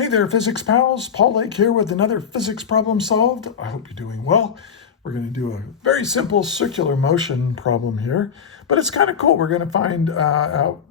Hey there, Physics Pals. Paul Lake here with another physics problem solved. I hope you're doing well. We're going to do a very simple circular motion problem here, but it's kind of cool. We're going to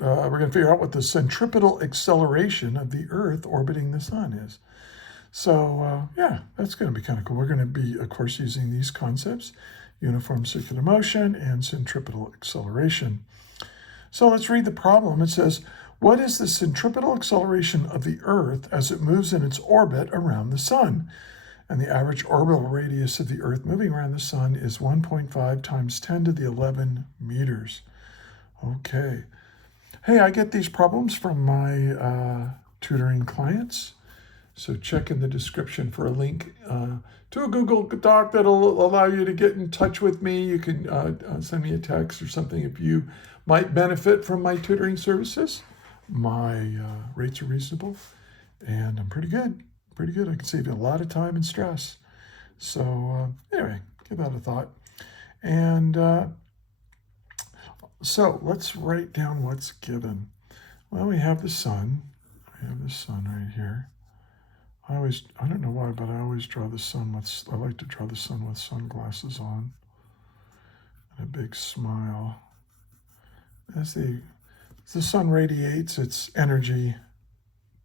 we're going to figure out what the centripetal acceleration of the Earth orbiting the sun is. So yeah, that's going to be kind of cool. We're going to be, of course, using these concepts: uniform circular motion and centripetal acceleration. So let's read the problem. It says, what is the centripetal acceleration of the Earth as it moves in its orbit around the sun? And the average orbital radius of the Earth moving around the sun is 1.5 times 10 to the 11 meters. Okay. Hey, I get these problems from my tutoring clients. So check in the description for a link to a Google Doc that'll allow you to get in touch with me. You can send me a text or something if you might benefit from my tutoring services. My rates are reasonable, and I'm pretty good. I can save you a lot of time and stress. So anyway, give that a thought. And so let's write down what's given. Well, we have the sun. I have the sun right here. I don't know why, but I always draw the sun I like to draw the sun with sunglasses on and a big smile. As the sun radiates its energy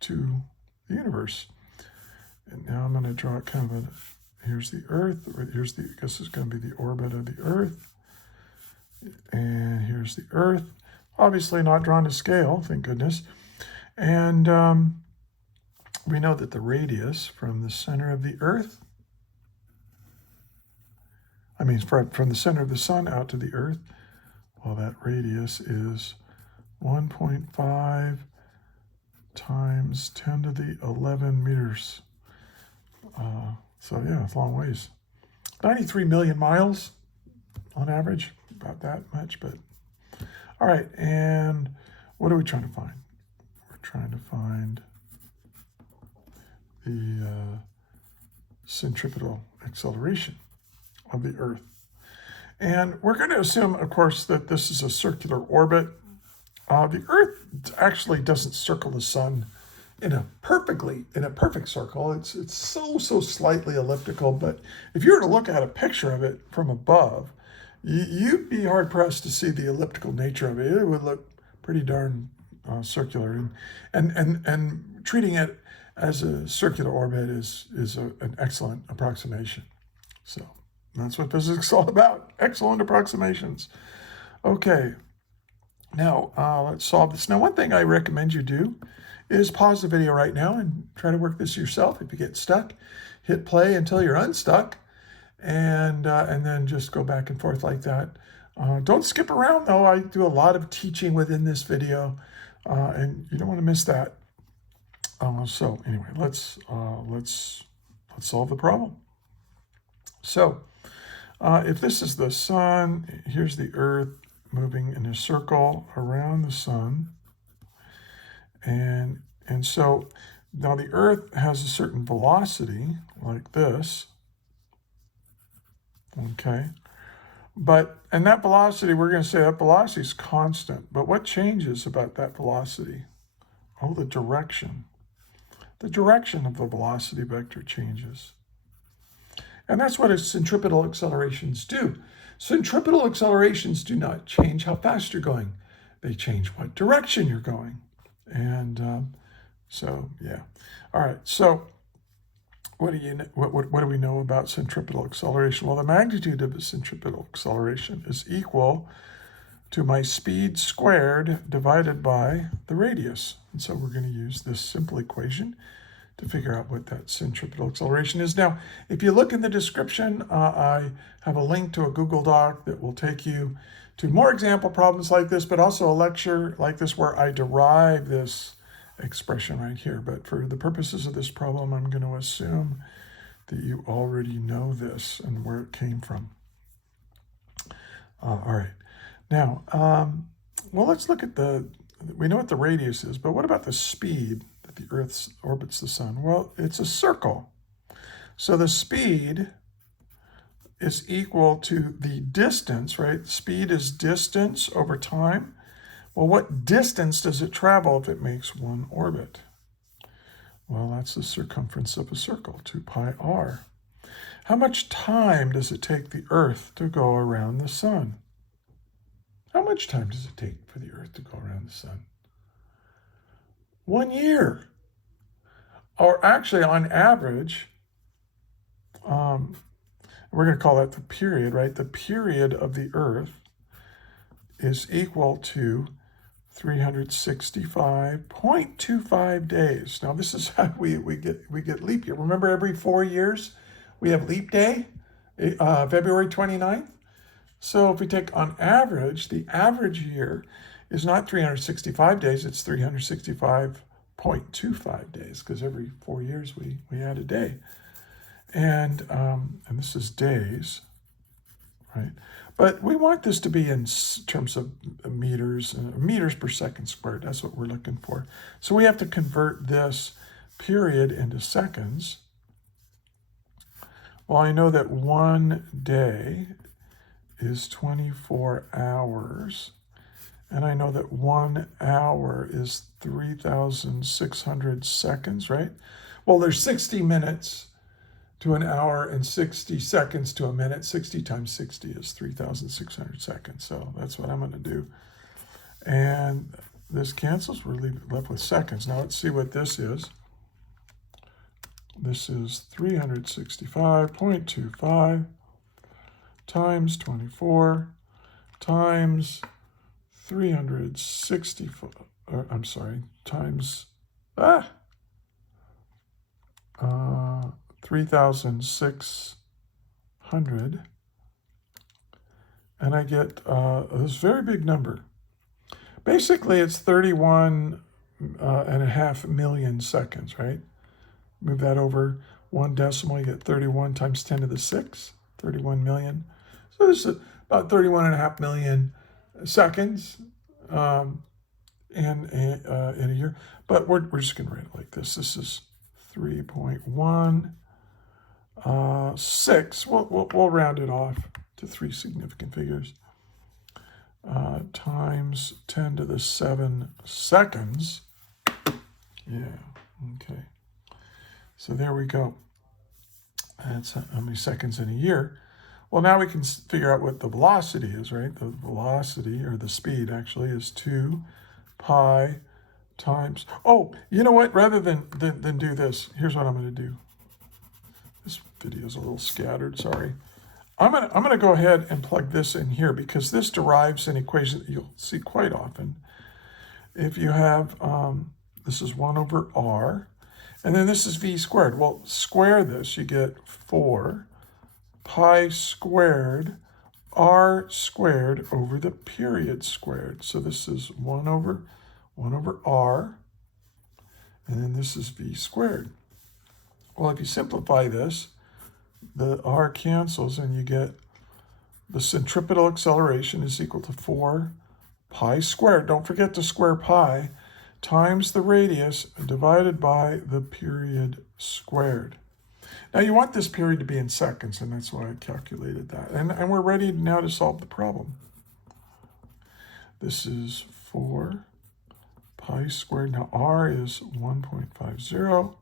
to the universe. And now I'm going to draw kind of here's the Earth, or I guess it's going to be the orbit of the Earth. And here's the Earth. Obviously not drawn to scale, thank goodness. And we know that the radius from the center of the Earth, from the center of the sun out to the Earth, well, that radius is 1.5 times 10 to the 11 meters. So yeah, it's a long ways. 93 million miles on average, about that much. But all right, and what are we trying to find? We're trying to find the centripetal acceleration of the Earth. And we're going to assume, of course, that this is a circular orbit. The Earth actually doesn't circle the sun in a perfect circle. It's so slightly elliptical, but if you were to look at a picture of it from above, you'd be hard pressed to see the elliptical nature of it. It would look pretty darn circular, and treating it as a circular orbit is an excellent approximation. So that's what physics is all about. Excellent approximations. Okay. Now, let's solve this. Now, one thing I recommend you do is pause the video right now and try to work this yourself. If you get stuck, hit play until you're unstuck, and then just go back and forth like that. Don't skip around, though. I do a lot of teaching within this video, and you don't want to miss that. So anyway, let's solve the problem. So if this is the sun, here's the Earth moving in a circle around the sun. And so now the Earth has a certain velocity like this. Okay. And that velocity, we're going to say that velocity is constant. But what changes about that velocity? Oh, the direction. The direction of the velocity vector changes. And that's what centripetal accelerations do. Centripetal accelerations do not change how fast you're going. They change what direction you're going. And so, yeah. All right. So what do we know about centripetal acceleration? Well, the magnitude of the centripetal acceleration is equal to my speed squared divided by the radius. And so we're going to use this simple equation to figure out what that centripetal acceleration is. Now, if you look in the description, I have a link to a Google Doc that will take you to more example problems like this, but also a lecture like this where I derive this expression right here. But for the purposes of this problem, I'm going to assume that you already know this and where it came from. All right. Now, well, let's look at we know what the radius is, but what about the speed that the Earth orbits the sun? Well, it's a circle. So the speed is equal to the distance, right? Speed is distance over time. Well, what distance does it travel if it makes one orbit? Well, that's the circumference of a circle, 2 pi r. How much time does it take the Earth to go around the sun? How much time does it take for the Earth to go around the sun? 1 year. Or actually, on average, we're going to call that the period, right? The period of the Earth is equal to 365.25 days. Now, this is how we get leap year. Remember, every 4 years we have leap day, February 29th. So if we take on average, the average year is not 365 days, it's 365.25 days, because every 4 years we add a day. And this is days, right? But we want this to be in terms of meters per second squared. That's what we're looking for. So we have to convert this period into seconds. Well, I know that 1 day is 24 hours. And I know that 1 hour is 3,600 seconds, right? Well, there's 60 minutes to an hour and 60 seconds to a minute. 60 times 60 is 3,600 seconds. So that's what I'm going to do. And this cancels. We're left with seconds. Now let's see what this is. This is 365.25 times 24 times 364, I'm sorry, times 3,600, and I get this very big number. Basically, it's 31.5 million seconds, right? Move that over 1 decimal, you get 31 times 10 to the 6, 31 million. So this is about 31.5 million seconds in a year. But we're just going to write it like this. This is 3.16. We'll round it off to 3 significant figures. Times 10 to the 7 seconds. Yeah, okay. So there we go. That's how many seconds in a year. Well, now we can figure out what the velocity is, right? The velocity, or the speed actually, is 2 pi times... Oh, you know what? Rather than do this, here's what I'm going to do. This video is a little scattered, sorry. I'm gonna go ahead and plug this in here, because this derives an equation that you'll see quite often. If you have, this is 1 over r, and then this is v squared. Well, square this, you get 4 pi squared r squared over the period squared. So this is 1 over r, and then this is v squared. Well, if you simplify this, the r cancels, and you get the centripetal acceleration is equal to 4 pi squared. Don't forget to square pi, times the radius divided by the period squared. Now you want this period to be in seconds, and that's why I calculated that. And we're ready now to solve the problem. This is 4 pi squared. Now r is 1.50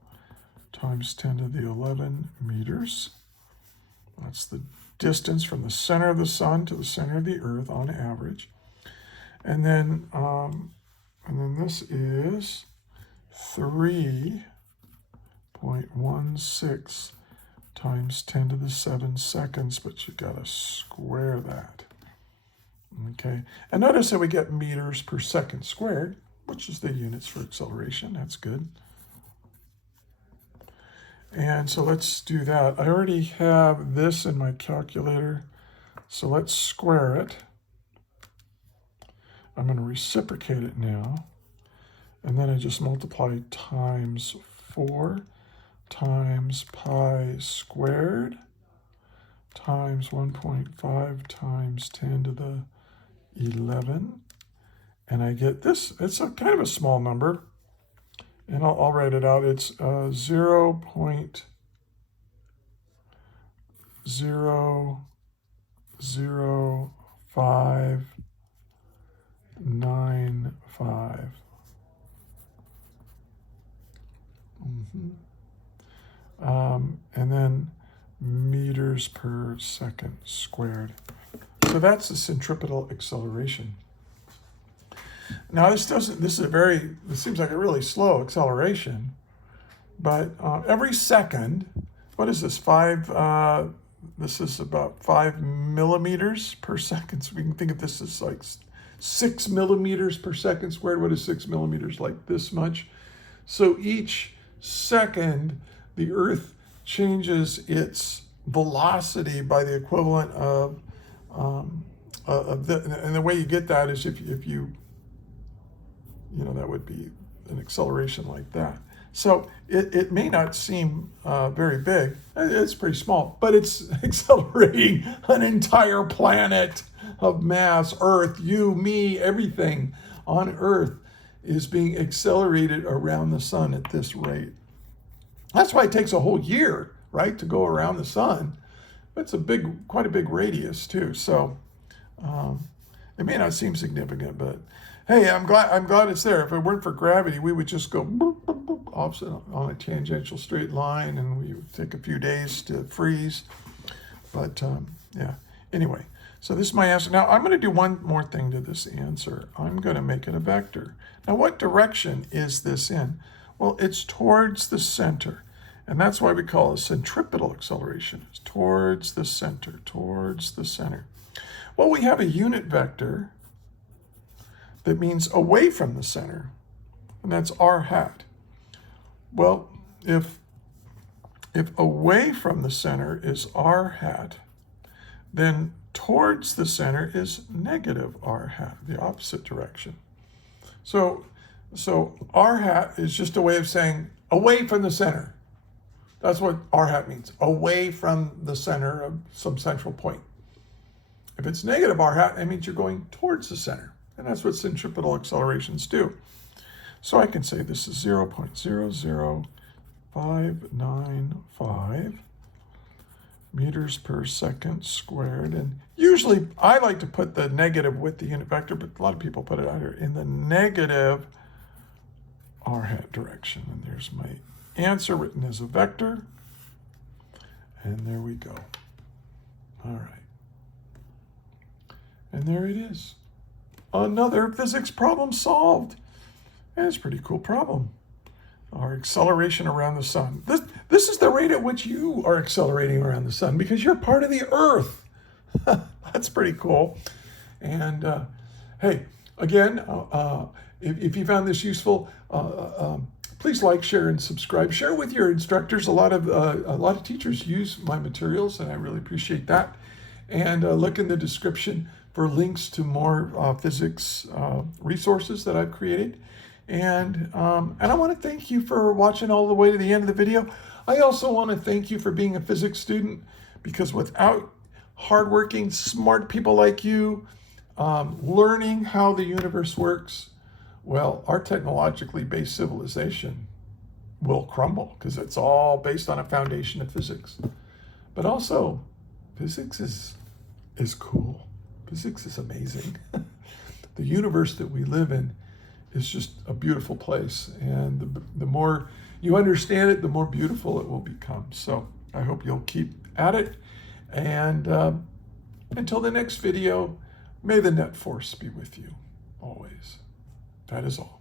times 10 to the 11 meters. That's the distance from the center of the sun to the center of the earth on average. And then this is 3.16 times 10 to the 7 seconds, but you got to square that. Okay, and notice that we get meters per second squared, which is the units for acceleration. That's good. And so let's do that. I already have this in my calculator, so let's square it. I'm going to reciprocate it now, and then I just multiply times 4 times pi squared times 1.5 times 10 to the 11, and I get this. It's a kind of a small number, and I'll write it out. It's 0.00595. And then meters per second squared. So that's the centripetal acceleration. Now this seems like a really slow acceleration, but every second, what is this, this is about 5 millimeters per second. So we can think of this as like 6 millimeters per second squared. What is 6 millimeters? Like this much. So each second, the Earth changes its velocity by the equivalent of and the way you get that is if you that would be an acceleration like that. So it may not seem very big. It's pretty small, but it's accelerating an entire planet of mass. Earth, you, me, everything on Earth is being accelerated around the sun at this rate. That's why it takes a whole year, right, to go around the sun. It's quite a big radius too. So it may not seem significant, but hey, I'm glad it's there. If it weren't for gravity, we would just go boop, boop, boop, opposite on a tangential straight line, and we would take a few days to freeze. But yeah, anyway, so this is my answer. Now I'm going to do one more thing to this answer. I'm going to make it a vector. Now what direction is this in? Well, it's towards the center. And that's why we call it centripetal acceleration. It's towards the center, towards the center. Well, we have a unit vector that means away from the center, and that's r hat. Well, if away from the center is r hat, then towards the center is negative r hat, the opposite direction. So r hat is just a way of saying away from the center. That's what r hat means, away from the center of some central point. If it's negative r hat, it means you're going towards the center. And that's what centripetal accelerations do. So I can say this is 0.00595 meters per second squared. And usually I like to put the negative with the unit vector, but a lot of people put it out here in the negative r hat direction. And there's my answer written as a vector. And there we go. All right. And there it is. Another physics problem solved. And it's a pretty cool problem. Our acceleration around the sun. This is the rate at which you are accelerating around the sun because you're part of the Earth. That's pretty cool. And hey, again, if you found this useful, please like, share, and subscribe. Share with your instructors. A lot of teachers use my materials, and I really appreciate that. And look in the description for links to more physics resources that I've created. And I want to thank you for watching all the way to the end of the video. I also want to thank you for being a physics student, because without hardworking, smart people like you learning how the universe works, well, our technologically based civilization will crumble, because it's all based on a foundation of physics. But also, physics is cool. Physics is amazing. The universe that we live in is just a beautiful place. And the more you understand it, the more beautiful it will become. So I hope you'll keep at it. And until the next video, may the net force be with you always. That is all.